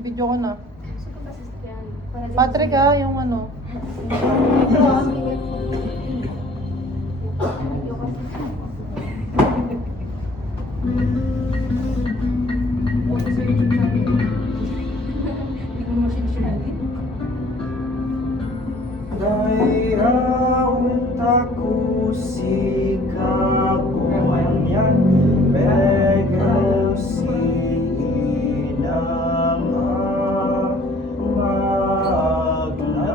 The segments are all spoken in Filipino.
Bibidyo ko na. Gusto ko kasi yan. Patrick yung ano. Ito, minute. Video kasi. Huwag sa YouTube channel. Hindi ko naman sinishare. Naiawit ako si Kabuhanyan, Begel si Inang Magla.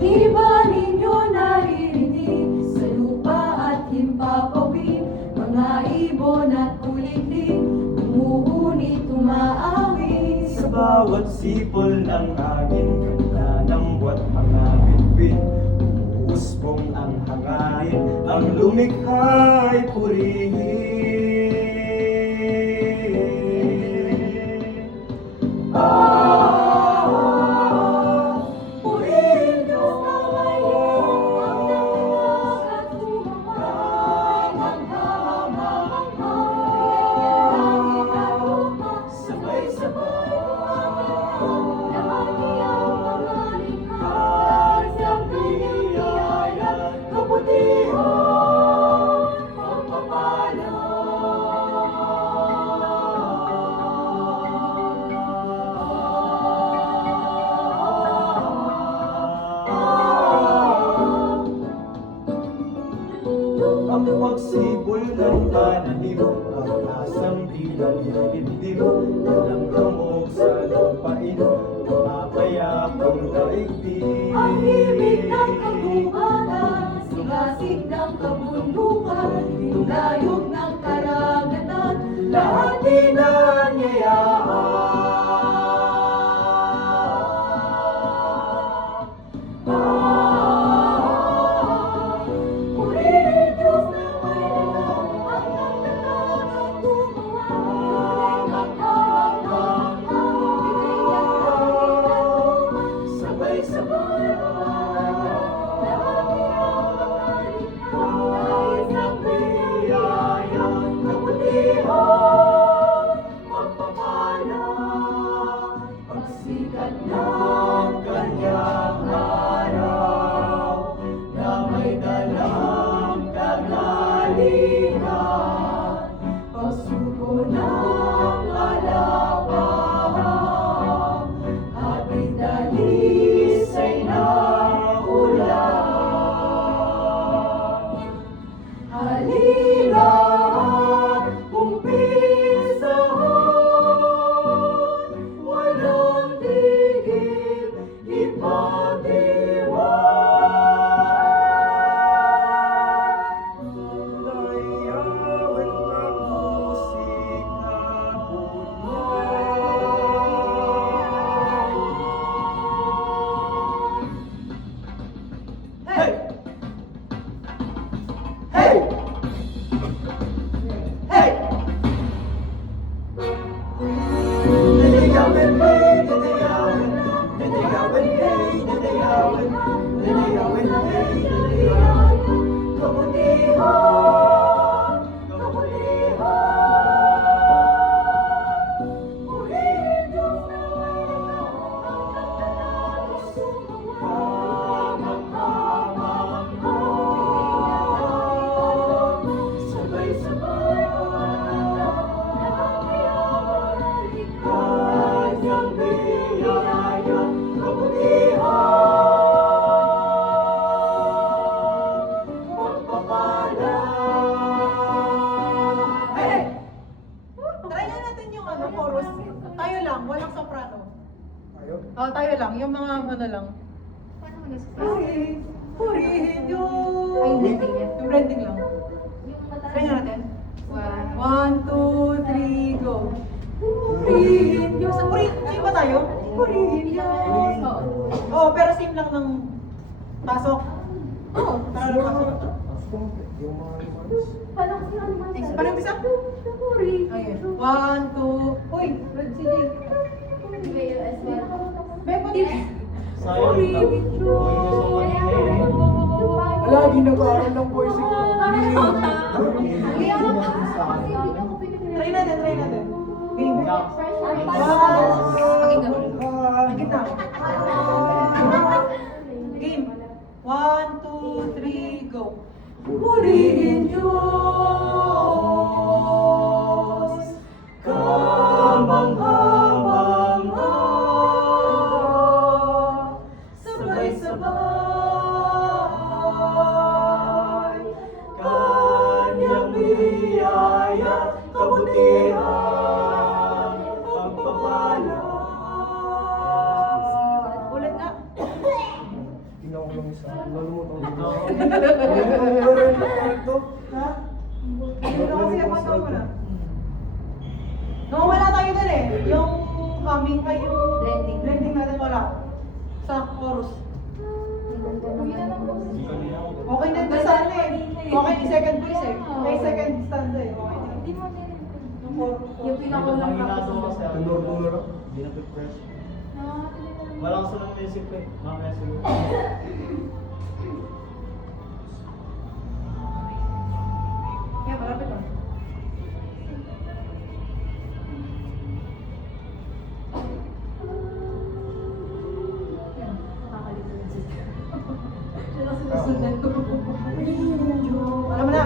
Di ba ninyo naririnig sa lupa at himpapawid, mga ibon at kuliglig, umuunit, umaawit Sa bawat sipol ng hangin, ganda ng buwan mga bitbit, umuusbong ang hangarin, ang lumikha'y purihin. Purihin Diyos na may iyong ang nagtaas at bumabay, maghamamamangha, langit at lupa, sabay-sabay bumabaha, lahat iyang mga likha, isang kanyang biyaya, kabutihan, pagpapala. Ang pagsibol ng pananim, ang asang bilang itindim, walang kamog sa lupain, mapayak ang daigdig. Ang ibig ng kagubatan, sigasig ng kabundukan, tinayog ng karagatan, lahat Inanyayaan. Purihin Diyos na may likha, ang nagtatag at gumawa, maghamamangha, ibigay ang langit at lupa, sabay-sabay bumabaha, lahat iyang mga likha, isang biyaya, kabutihan, pagpapala, pagsikat ng kanyang araw, na may dalang kagalingan, pagsuko ng alapahan, hatid dalisay na ulan. Halina at umpisahan, walang tigil, ipagdiwang. Naiawit ako si Kabuhanyan. Hey! Hey! Hey! Nanayawin, hey! Nanayawin! Nanayawin, hey! Nanayawin! Nanayawin, hey! Nanayawin! Kabutihan! Kabutihan! Purihin chorus. Tayo lang, walang soprano. Tayo? Oh, tayo lang. Yung mga ano lang. Paano mo nasa Purihin yung... Ay, blending yan. Yung blending lang. Yung mataas. Try na natin. One. 1, 2, 3, go. Purihin yung... Same ba tayo? Purihin yung... Oo. Oo, pero same lang ng pasok. Oo. Para lang pasok. Yung mga remarks. Paano ko yung animal? Paano yung isa? Ayun. 1, 2... Uy, Red CD. Bebo, di. Wala, ginagawa ng voice ko. Try natin, try natin. Game. Gitna. Game. 1, 2, 3, go. Purihin Diyos, kamangha-mangha, sabay-sabay, kanyang biyaya, kabutihan, pagpapala. Ulit nga. Tingnan ko lang isa. Nalumutan ko. Ha? Hindi na kasi yung pasok mo na. Nawawala tayo dun eh. Yung humming ay yung blending natin wala. Sa chorus. Okay na din sa ano eh. Okay yung second voice eh. Okay, second stanza eh. Okay na. Yung chorus. Yung pinakawalang Tenor. Hindi na press. Walang sunod music eh. Mamaya siguro. Yeah, malapit lang. Alam mo na.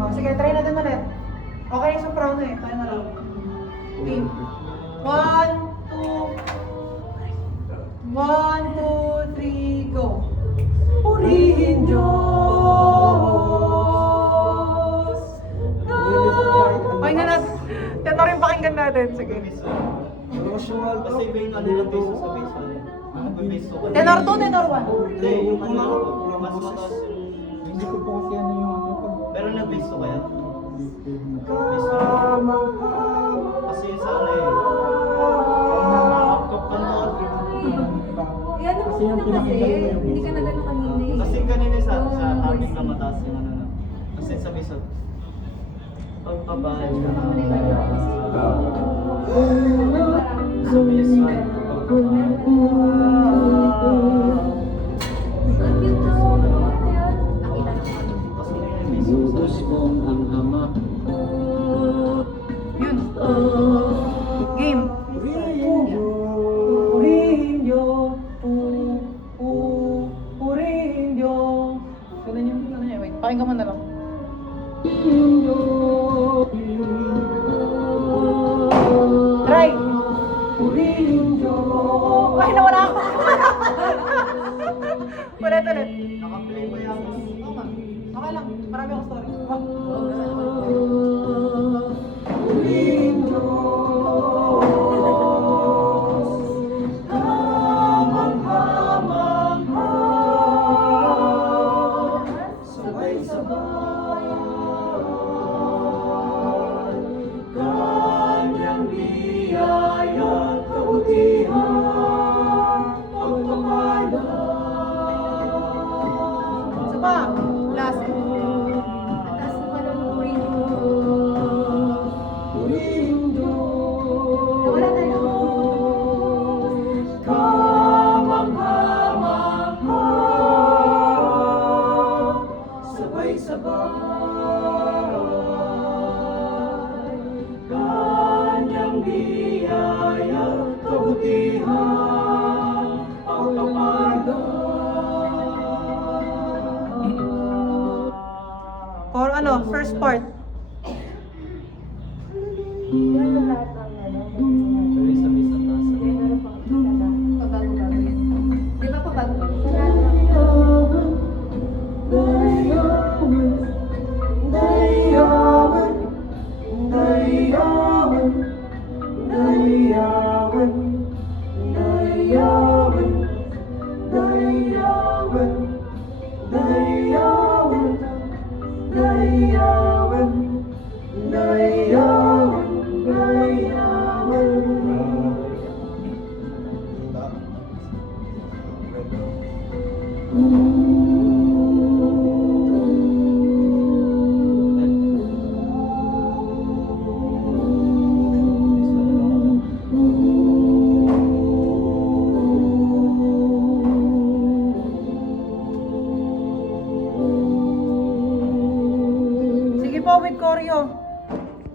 Oh, sige, try natin ulit. Okay yung soprano eh. Tayo na lang. Game. 1, 2, 3, go. Purihin Diyos. Pakinggan natin. Tenor yung pakinggan natin. Sige. Emotional to. Kasi iba yung ano ng bass sa bass wala. May bass to. Tenor 2, tenor 1. Hindi, yung ano, mas mataas yung... Hindi ko po kasi ano yung ano ko. Pero nag-bass to kaya? Bass to. Kasi yung sa ano eh. Kasi yung pinakinggan mo yung hindi ka na gano'n kanina eh. Kasi kanina sa amin na mataas yung ano na. Kasi sa bass to. Pagpabay ka na. Sa bass to. Kasi yung bass to. Yun. Game. Purinyo. Purinyo. Ganun yung ano niya. Wait, pakinggan mo na lang. Try. Purinyo. Ay, nawala ako. Ulit. Naka-play mo yan. Okay lang. Marami akong story. Kanyang biyaya, kabutihan, pagpapala. Isa pa. Last. Taas mo pala ng ring. Wala tayo. Kamangha-mangha, sabay-sabay, kanyang biyaya, kabutihan, pagpapala. Or ano, first part. Yan ang lahat ng ano. Tuloy sa bass na taas. Meron pang isa na. Pabago-bago yan. Di ba pabago-bago? Sa lahat ng Dayawan, dayawan, dayawan, po with choreo.